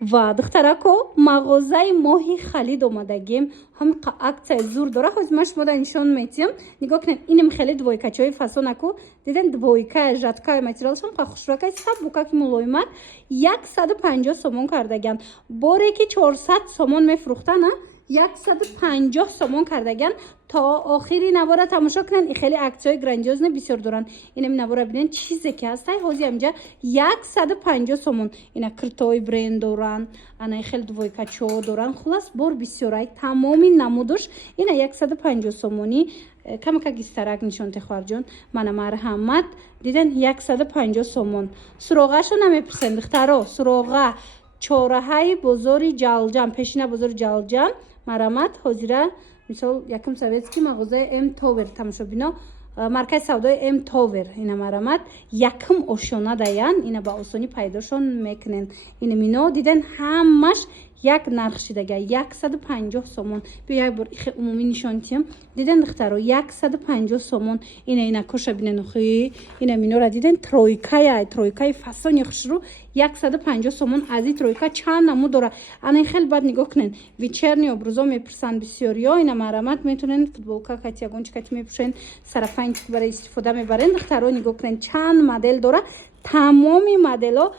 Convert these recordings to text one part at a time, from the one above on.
ва духтарако мағозаи моҳи халид омадагим ҳам аксияи зур дора. ҳозир ман шумода нишон метиҳам. нигоҳ кунед инам хеле двойкачаҳои фасонаку диден двойка жаткаи материалшам қа хушракаи сабукаки мулоимат 150 сомон кардаган. боре ки 400 сомон мефурӯхтана 150 сомон кардаган. تا آخری نوارا تماشا کنن. این خیلی اکسای گرندیوز نه بسیار دارن. اینم نوارا ببینن چیزی که هست. هازی همجا 150 سومون. اینا کرتای برند دارن. انا خیلی دویکاچو دارن. خلاص بار بسیارای تمامی نمودش اینا 150 سومونی. کم که گسترک نشون تخوار جون. من مرحمت دیدن 150 سومون. سراغشو نمیپرسن دخترا. سراغا چهارهای بزرگ جلجم. پیشینه بزرگ جلجم. مرحمت حاضره. مثال یکم سویتسکی مغازه ام تاور تماشا بینا مرکز سودای ام تاور اینا مرامت یکم آشنا دایان اینا با آسانی پیداشون میکنن. اینا مینا دیدن همش یک نرخ دیگه 150 سومون. بیا یک بار عمومی نشان تیم دیدن دخترو 150 سومون. اینا کوشا بینن خی اینا مینا را دیدن ترویکای فسون خشرو 150 سومون. از این ترویکا چند نمود داره. انا خیلی بد نگاه کنن. ویچرنی ابروزا میپرسن بسیاریا. اینا مرامت میتونن فوتبالکا کاتیا گونچکاتی میپرسن صرفا برای استفاده میبرن. دخترو نگاه کنن چند مدل داره. تمامی مدل‌ها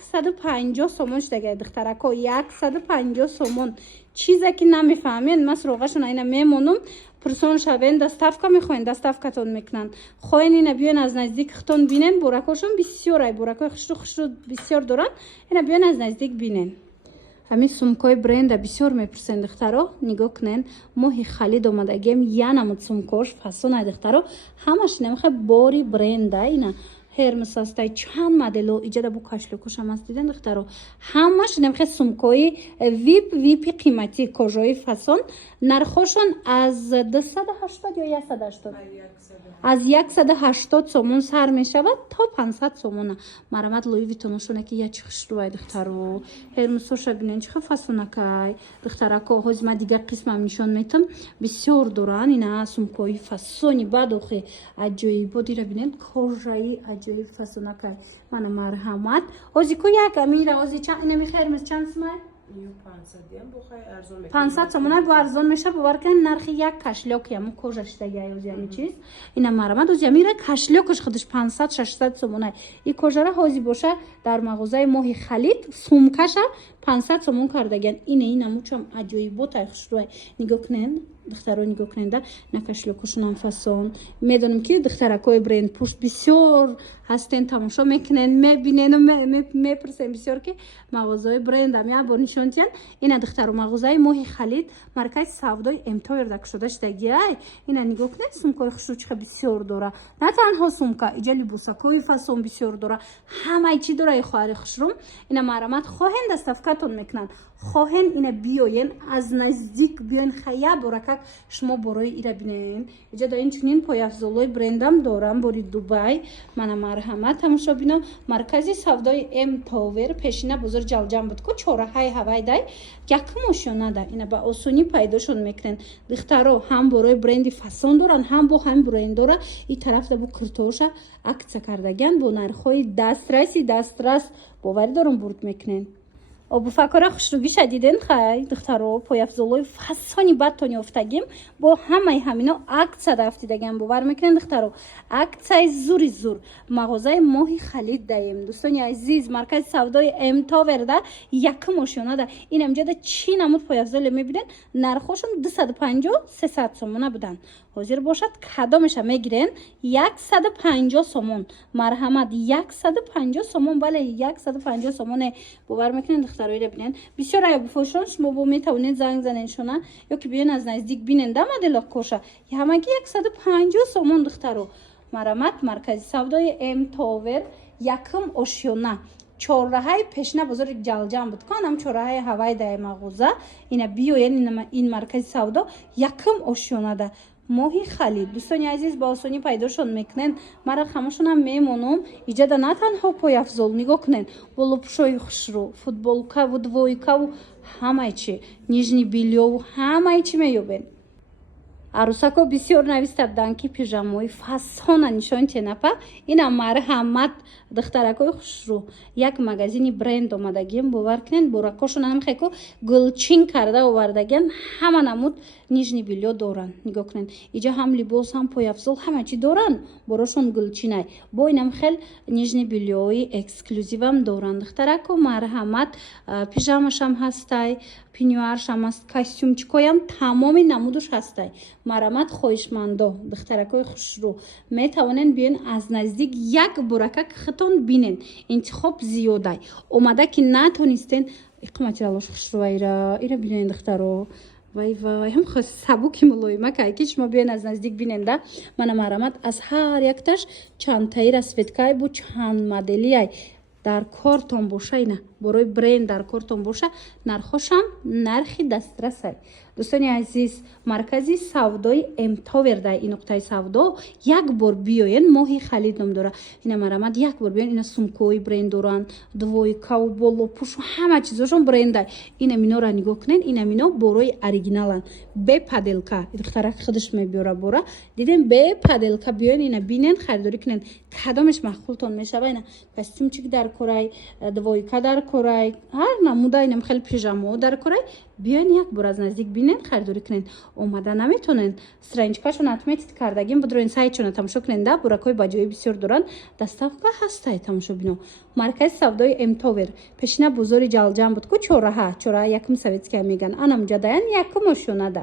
150 سومون شده دخترکا 150 سومون. چیزی که نمیفهمین من سراغشون اینا میمونم پرسون شوین دستافکا میخواین دستافکاتون میکنن. خواین اینا بیان از نزدیک ختون بینن. براکاشون بسیاره. براکای خشرو بسیار دارن. اینا بیان از نزدیک بینن. همین سومکای برند بسیار میپرسن دخترا. نگاه کنن ماهی خالد اومدگیم یا نمود سومکاش فسون دخترا همش نمیخواد باری برند اینا هرمس هستای چند مدل ایجاد بو کاشلوکوش هم هست دیدن دخترو همش نمیخواد سومکای ویپ قیمتی کجای فسون نرخشون از 280 یا 180 از 180 سومون سر میشود تا 500 سومونه. مرامت لوی ویتونشونه که یه چخشروای دخترو هرمسوش ببینن چه فسونکای دخترکو هاز ما دیگه قسمم نشون میتم بسیار دوران اینا سومکای فسونی بعدوخه عجیب بودی رو ببینن کجای عجیب فسونکای من مرحمت هازی کو یک میره هازی چند نمیخیر مس چند سمه 500 سومونه بو ارزون میشه باور نرخ یک کاشلیوک یا کوژش دیگه یعنی چیز اینا مرامت از میره کاشلیوکش خودش 500 600 سومونه. این کوژره هازی باشه در مغازه ماهی خالد سومکشه 500 سومون کردگن. اینا موچم عجیب بود خشروی نگاه کنن دخترها نگاه کننده نکاشلیوکش نفسون میدونم که دخترکای برند پوست بسیار هستن تماشا میکنن میبینن و میپرسن بسیار که مغازه برند هم یا بونیشون تین اینا دخترو مغازه ماهی خالد مرکز سودای امتار دک شده شدگی اینا نگاه کنن سومکای خشرو چه بسیار داره. نه تنها سومکا اجلی بوسکای فسون بسیار داره. همه چی داره خواهر خشرم. اینا مرامت خواهن دستافکاتون میکنن. خواهن اینا بیاین از نزدیک بیاین خیلی برکت شما برای ایرا بینین. اینجا دارین چنین پایافزالای برندم دارم بری دبی. من مرحمت تماشا بینم مرکزی سودای ام تاور پیشینه بزرگ جلجم بود که چهارهای هوای دای یکم آشنا ده. اینا با آسونی پیداشون میکنن. دخترها هم برای برندی فسون دارن هم با هم برند داره. این طرف ده با کرتوشه عکس کردگن با نرخای دسترس باوری دارن برد میکنن. ابو فکر خوشرویی شدیدن خیلی دخترها پایافزالای فسانی بدتونی افتادیم با همه همینا عکس دافتیدگم باور میکنن دخترها عکسای زور مغازه ماهی خالد دایم دوستانی عزیز مرکز سودای ام تاور ده یک ماشینا ده این امجاد چی نمود پایافزال میبینن نرخشون 250 300 سومونه بودن. حاضر باشد کدامش میگیرن 150 سومون. مرحمت 150 سومون بله 150 سومونه باور میکنن دخترایی رو بینن بسیار ای بفروشن شما با میتونید زنگ زنین شونا یا که بیان از نزدیک بینن دم مدل کوشه یا همگی 150 سومون دخترو. مرحمت مرکز سودای ام تاور یکم آشیانه چهارهای پیشنه بزرگ جلجم بود کنم چهارهای هوای ده مغازه اینا بیاین این مرکز سودا یکم آشیانه ده ماهی خالد. دوستانی عزیز با آسانی پیداشون میکنن. مرا خموشون هم میمونم ایجاد نه تنها پایافزال نگاه کنن بلوپشوی خشرو فوتبالکا و دویکا و همه چی نیجنی بیلیو و همه چی میوبن. арусако бисёр навистаданд ки пижамои фасона нишон тенапа ина марҳамат духтаракои хушрӯ як магазини бренд омадагием бовар кунед буракошона намехеко гулчин карда овардагиан ҳама намуд нижни бельё доранд нигоҳ кунед иҷа ҳам либос ҳам пояфзол ҳама чи доранд борошон гулчинай бо инам хел нижни бельёи эксклюзивам доранд духтарако марҳамат пижамашам ҳастай пинюаршам аст костюмчикоям тамоми намудуш ҳастай марҳамат хоҳишмандо духтаракои хушрӯ метавонен биёен аз наздик як бурака хитон бинен интихоб зиёдай омада ки натонистен иқиматиралош хушрӯа ира бинен духтаро вай ҳам сабуки мулоима кай ки шумо биёен аз наздик биненда мана марҳамат аз ҳар якташ чандтаи расветкай бу чанд моделиай дар кортон боша ина борои бренд дар кортон боша нархошам нархи дастрасай дӯстони азиз маркази савдои эмтовер дар ин нуқтаи савдо як бор биёен моҳи халид ном дора ина марҳамат як бор биёен ина сумкаҳои бренд доранд двойкаву болопӯшу ҳама чизошон брендай инам инора нигоҳ кунед инам ино борои оригиналанд бе паделка духтарак худаш мебиёра бора дидем бе паделка биёен ина бинен харидорӣ кунед кадомеш маъқултон мешава ина костюмчик дар корай двойка дар корай ҳар намуда инам хел пижамао дар корай биёен як бор аз наздик бинен харидорӣ кунед омада наметонен страничкашон отметид кардагим будроин сайтшона тамошо куненда буракҳои баҷои бисёр доранд доставка ҳастай тамошобино маркази савдои эмтовер пешина бозори ҷалҷам буд ку чораҳа якум советская меган анам ҷадаян якум ошонада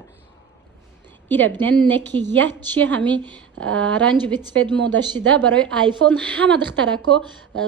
ира бинен неки ячи ҳами оранҷеви цвет мода шида барои айфон ҳама духтарако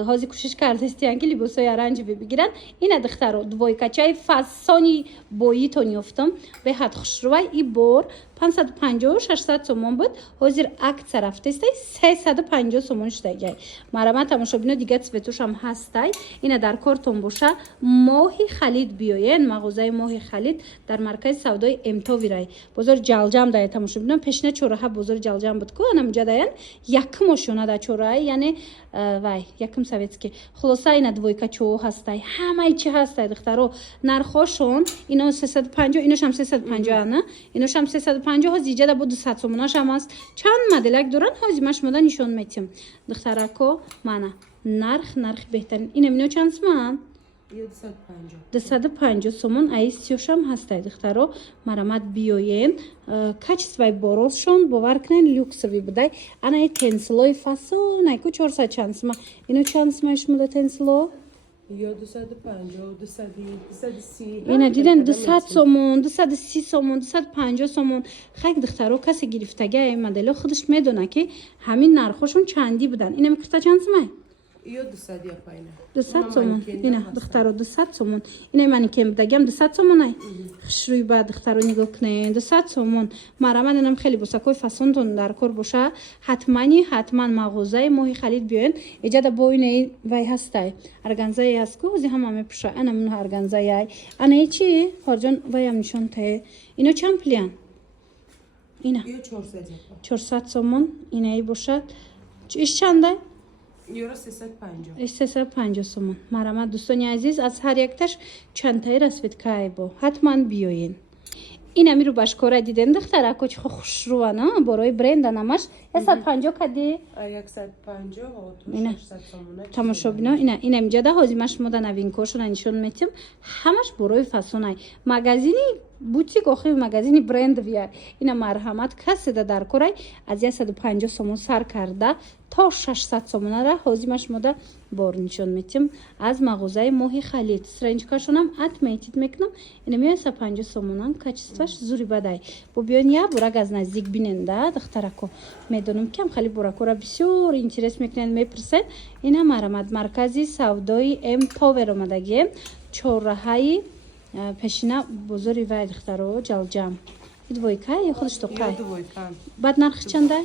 ҳозир кӯшиш кардастиян ки либосҳои оранҷевӣ бигиранд ина духтаро двойкачаи фасони боитон ёфтам беҳад хушрӯвай и бор 550-600 сомон буд ҳозир акция рафтастай 350 сомон шудагай марҳамат тамошобино дига цветушам ҳастай ина дар кортон боша моҳи халид биёен мағозаи моҳи халид дар маркази савдои эмтовирай бозори ҷалҷам дая тамошобино пешина чораҳа бозори ҷалҷам буд анам ҷадаян якум ошона да чораи яъне вай якум советский хулоса ина двойкачоо ҳастай ҳамаи чи ҳастай духтаро нархошон ино 350 иношам 350 ана иношам 350 ҳози ҷада бу 200 сомонашам аст чанд моделак доранд ҳози ма шумода нишон метим духтарако мана нарх беҳтарин инам ино чанд сомон 250 сомон аи сиёшам ҳастай духтаро марҳамат биёен качествои борошон бовар кунен люксови будай анаи тенсилои фасонай ку 400 чанд сома ино чанд сома шумода тенсило ё 250 230 ина диден 200 сомон 230 сомон 250 сомон хайк духтаро касе гирифтага ай модело худаш медона ки ҳамин нархошон чанди будан ина мекуста чанд сома ё 200 япайна 200 сомон ина духтаро 200 сомон ина мани кем будагам 200 сомон ай хушрӯи ба духтаро нигоҳ кунед 200 сомон марҳамат инам хеле босакои фасонтон дар кор боша ҳатман мағозаи моҳи халид биёен эҷада бо ина вай ҳастай органзаи ҳаст ку ҳози ҳама мепӯша ана мун органзаи ай ана чи ҳорҷон ваям нишонтае ино чанд пулиян ина ё 400 сомон инаи бошад иш чандай ё 350 сомон марҳамат дӯстони азиз аз ҳар якташ чандтаи расветкаи бо ҳатман биёен ин амиру башкора диден духтарако чихо хушрӯана борои бренда намаш 150 кади 150 ина тамошобино ина миҷада ҳози ма шумода навинкошона нишон метим ҳамаш борои фасонай магазини бутик охир магазини брендвия ина марҳамат каседа дар корай аз 150 сомон сар карда то 600 сомонара ҳози ма шумода бор нишон метим аз мағозаи моҳи халид страничкашонам отметид мекунам ина 150 сомонан качестваш зури бадай бо биён я бурак аз наздик биненда духтарако медонам ки ам хали буракора бисёр интерес мекунен мепурсен ина марҳамат маркази савдои эмтовер омадагием чорраҳаи пешина бозори вай духтаро ҷалҷам двойка ё худаш тоқай баъд нархи чандай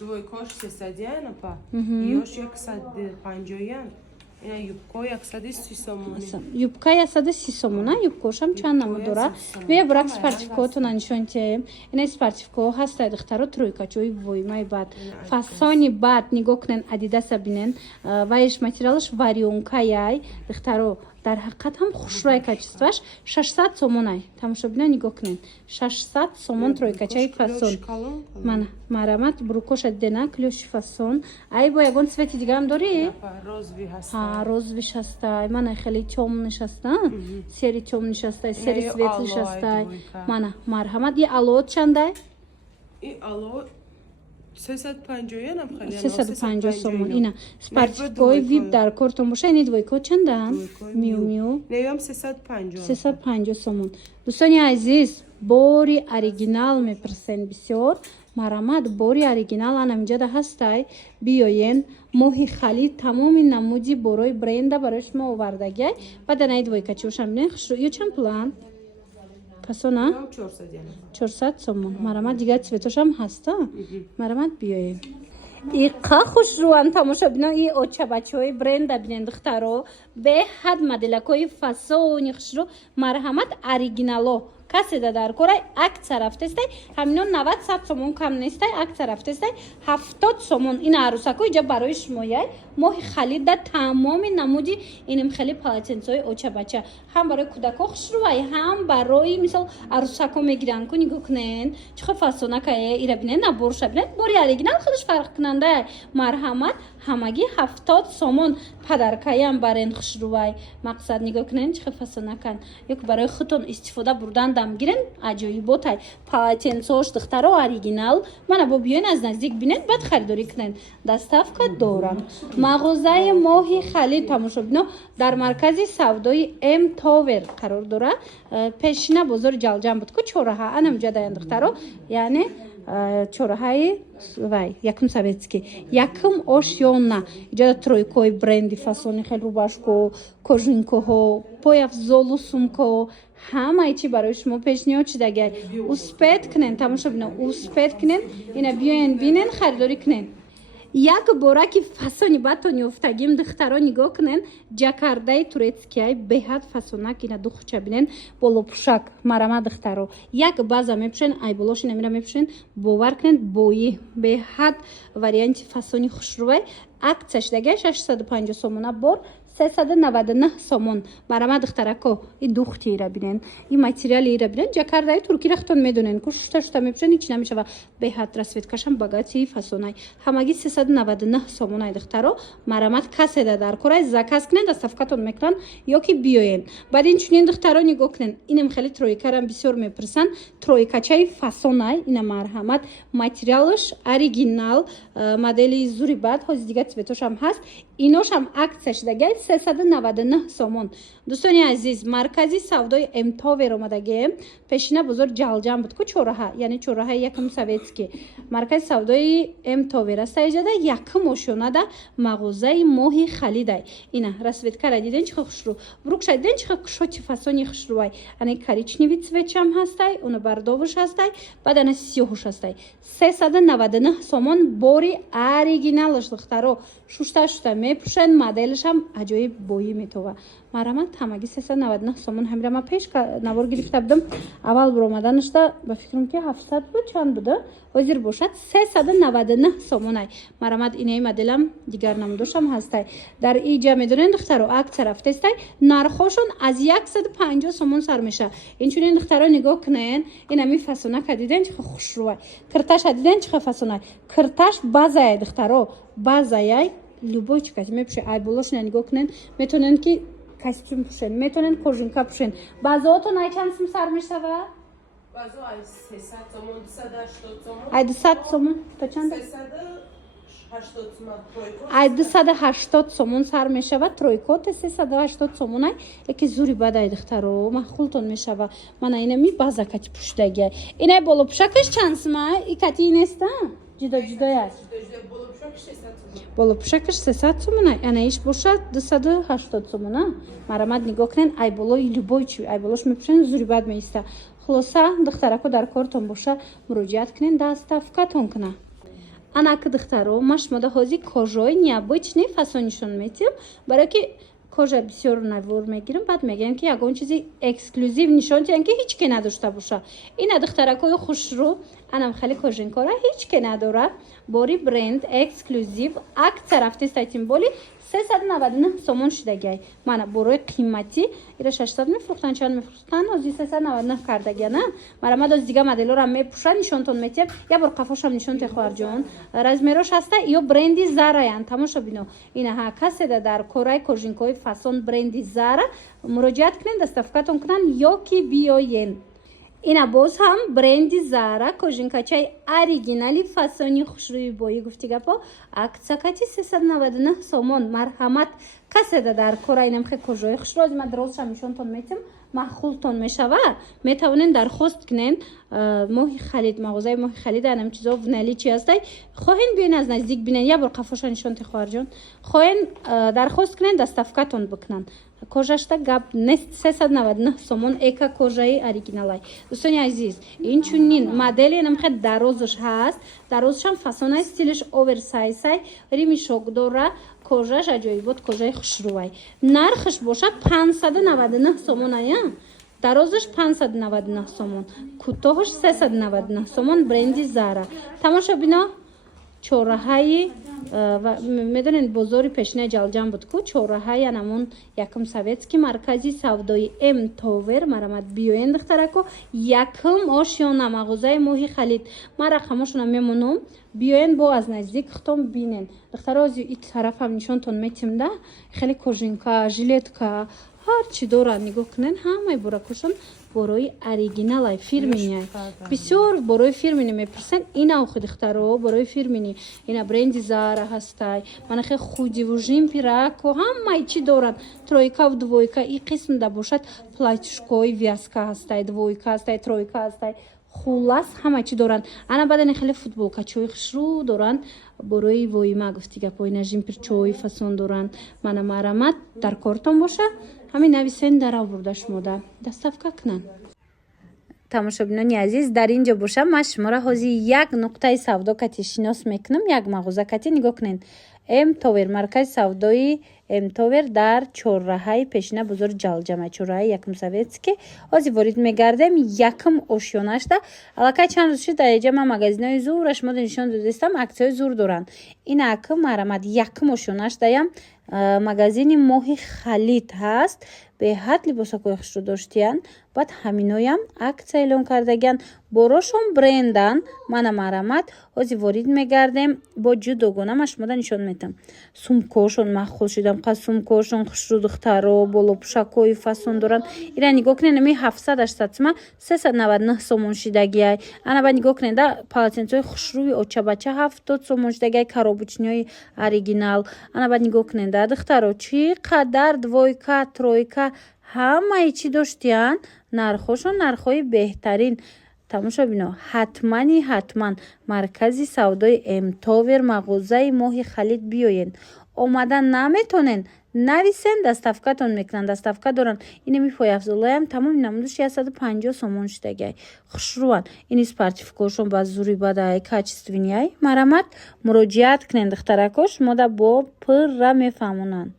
двойкош 300 яна па ёш 150 ян ина юбко 130 сомон юбка 130 сомона юбкошам чанд намо дора вия бурак спартивкаотона нишонтем ина спартивкао ҳастай духтаро тройкачои воймаи бад фасони бад нигоҳ кунен адидаса бинен вайш материалаш варионкаяй духтаро дар ҳақиқат ҳам хушрӯй качестваш 600 сомон ай. Тамошобина нигоҳ кунед. 600 сомон тройкачаи фасон. Мана марамат брукоша дена клёши фасон. Ай бо ягон цвети дига ҳам дорӣ? Розви ҳаст. Ҳа, розвиш ҳастай. Мана хеле тёмниш ҳаста. Сери тёмниш ҳастай, сери светлиш ҳастай. Мана марҳамат и алоот чандай? И алоот 350 ам хеле. 350 сомон. Ина спартикои вип дар кортон боша. Ини двойко чанда? Миу миу. Неям 350. 350 сомон. Дӯстони азиз, бори оригинал мепирсен бисёр. Марамат бори оригинал анамиҷада ҳастай. Биёен моҳи халид тамоми намуди борои бренда барои шумо овардагай. Баъдан ай двойка чошам бинен хушрӯ. Ё чанд пулан? Касона? 400 сомон. Марамат дигар цветошам ҳаста. Марамат биёен. Иқа хушрӯан тамоша бинен и очабачаҳои бренда бинен духтаро. Беҳад моделакои фасони хушрӯ. Марҳамат оригинало. Каседа дар корай акция рафтестай ҳамино 90-100 сомон кам нестай акция рафтестай 70 сомон ин арусако иҷа барои шумояй моҳи халида тамоми намуди иним хели полотенцои очабача ҳам барои кӯдако хушрӯвай ҳам барои мисол арусако мегиран ку нигоҳ кунен чихо фасонакае ира бинен наборша бинен бори оригинал худаш фарқкунандае марҳамат ҳамагӣ 70 сомон падаркаям барен хушрӯвай мақсад нигоҳ кунен чихо фасонакан ёки барои худтон истифода бурдан дам гирен аҷоиботай полотенцош духтаро оригинал мана бо биёин аз наздик бинен баъд харидорӣ кунен доставка дорад мағозаи моҳи халид тамошобино дар маркази савдои М Товер қарор дорад пешина бозори ҷалҷам буд ку чораҳа анамҷадаям духтаро яъне чораҳаи вай якум советский якум ошёна иҷода тройкои бренди фасони хел рубашко кожункоҳо пояфзолу сумко ҳамаи чи барои шумо пешниҳод шидагай успед кунен тамошобино успед кунен ина биёен бинен харидорӣ кунен як бораки фасони баъдтон ёфтагим духтаро нигоҳ кунен ҷакардаи турецкияй беҳад фасонак ина духча бинен болопӯшак марама духтаро як база мепӯшен айболоши намира мепӯшен бовар кунен бои беҳад варианти фасони хушрӯвай акция шидагай 650 сомона бор 399 сомон марама духтарако и духти ира бинен и материали ира бинен ҷакардаи туркира хутон медонен ку шута мепӯшен ичи намешава беҳад расветкашам багати фасонай ҳамагӣ 399 сомонай духтаро марамат каседа дар корай заказ кунен доставкатон мекунан ёки биёен баъд инчунин духтаро нигоҳ кунен инем хеле тройкарам бисёр мепурсан тройкачаи фасонай ина марҳамат материалаш оригинал модели зури баъд ҳозир дигар цветошам ҳаст иношам акция шидагай 399 сомон дӯстони азиз маркази савдои М-Товер омадагем пешина бозор ҷалҷам буд ку чораҳа яъне чораҳаи якум советский маркази савдои М-Товер аста иҷада якум ошёнада мағозаи моҳи халидай ина расветкара диден чихо хушрӯ брукша диден чихо кушоти фасони хушрӯвай ане коричневый цветчам ҳастай уна бардовуш ҳастай баъд ана сиёҳуш ҳастай 399 сомон бори оригиналаш духтаро шушта мепӯшен моделашам аҷоиб боӣ метова марамат ҳамагӣ 399 сомон ҳамирама пеш навор гирифта будам аввал биромаданашда ба фикрам ки 700 буд чанд буда ҳозир бошад 399 сомонай марамат инаи моделам дигар намудошам ҳастай дар иҷа медонен духтаро акция рафтестай нархошон аз 150 сомон сар меша инчунин духтаро нигоҳ кунен инами фасонака диден чихо хушрӯвай кирташа диден чихо фасонай кирташ базаяй духтаро базаяй любой чикати мепӯше айболошина нигоҳ кунен метонен ки костюм пӯшен метонен кожунка пӯшен баъзоотон ай чанд сум сар мешава баъзо ай 300 сомон 280 сомон ай 200 сомон то чанд 380 сомон ай 280 сомон сар мешава тройкот 380 сомон ай яки зури бадай духтаро махултон мешава мана инами база кати пӯшдагия инай болопӯшакаш чанд сум ай и кати неста ҷудо аст болопӯшакаш 300 сомон ай анаиш бошад 280 сомон марамат нигоҳ кунен айболои любой чи айболош мепӯшен зури бад меиста хулоса духтарако дар кортон боша муроҷиат кунен доставкатон куна анаки духтаро ма шумода ҳозир кожаи необычный фасонишон метиҳам барое ки кожа бисёр навор мегирам баъд мегӯям ки ягон чизи эксклюзив нишон диҳам ки ҳеҷ ке надошта боша ина духтаракои хушрӯ анам хеле кожинкора ҳеҷ ке надора бори бренд эксклюзив акция рафтестайтин боли 399 сомон шидагай. Мана борои қимати ира 600 мефрухтан, чанд мефрухтан, ози 399 кардагана. Мара мадоз дига моделора мепуша нишонтон метем. Я бор қафошам нишонте хоарҷон. Размерош аста ё бренди Zara ян. Тамоша бино. Ина ҳа каседа дар кораи кожинкои фасон бренди Zara муроҷиат кунен, доставкатон кунан ё ки биёен. Ина боз ҳам бренди Zara кожинкачаи оригинали фасони хушрӯи бои гуфтигапо аксакати 399 сомон. Марҳамат каседа дар кора инамхе кожои хушрӯ ма дуростшам нишонтон метем маҳхултон мешава метавонен дархост кунен моҳи халид мағозаи моҳи халид анам чизо в наличии ҳастай хоҳен биёен аз наздик бинен я бор қафоша нишонте хоҳарҷон хоҳен дархост кунен доставкатон бикунан кожашта гап нест 399 сомон эка кожаи оригиналай. Дӯстони азиз инчунин модели намхе дарозаш ҳаст дарозашам фасонай стилиш оверсайсай римишок дора кожаш аҷоибот кожаи хушрӯвай нархаш боша 599 сомон ая дарозаш 599 сомон кӯтоҳаш 399 сомон бренди Zara тамоша бино чораҳаи медонед бозори пешинаи ҷалҷам буд ку чораҳаи анамон якум советский маркази савдои М-Tower марамад биёен духтарако якум ошёна мағозаи моҳи халид ман рақамошона мемонам биёен бо аз наздик хитом бинен духтарози ин тарафам нишонтон метим да хеле кожинка жилетка ҳарчи дорад нигоҳ кунен ҳамаи боракошон борои оригиналай фирмини бисёр борои фирмини мепурсен ина охи духтаро борои фирмини ина бренди Zara ҳастай манахе худиву жимпирако ҳамаи чӣ дорад тройка двойка ин қисм да бошад платюшкои вязка ҳастай двойка ҳастай тройка ҳастай хулас ҳама чӣ доранд ана баъдане хеле футболкачои хушрӯ доранд борои воима гуфтигапо ина жимпирчои фасон доранд мана марамат дар кортон боша ҳамин нависен дар авурда шумода доставка кунан. тамошобинони азиз дар ин ҷо бошам ман шуморо ҳози як нуқтаи савдо кати шинос мекунам як мағоза кати нигоҳ кунен М-Tower маркази савдои М-Tower дар чорраҳаи пешина бозори ҷалҷама чорраҳаи якум советский ҳозир ворид мегардем якум ошёнашда аллакай чанд рӯз шуд дар инҷа ман магазинои зура шумода нишон додистам аксияҳои зур доранд ин акум марамад якум ошёнаштаям магазини моҳи халид ҳаст беҳад либосакои хушрӯ доштиян баъд ҳаминоям аксия эълон кардагиян борошон брендан мана марамад ҳозир ворид мегардем бо ҷудогона ман шумода нишон метам сумкошон маҳхул шудам қад сумкошон хушрӯ духтаро болопушакои фасон доранд ира нигоҳ кунед ами 700-800 сима 399 сомон шидагиай ана ба нигоҳ кунед полотенцои хушрӯи очабача 70 сомон шидагиай коробочниҳои оригинал ана ба нигоҳ кунед духтаро чӣ қадар двойка тройка ҳамаи чӣ доштиян нархошон нархҳои беҳтарин тамоша бино ҳатман маркази савдои М-Tower мағозаи моҳи халид биёен омадан наметонен нависен доставкатон мекунанд доставка доранд инами пойафзолаям тамоми намудуши 150 сомон шидагиай хушрӯан ини спартификошон ба зури бадай качественияй марамат муроҷиат кунен духтаракош мода бо пурра мефаҳмонанд.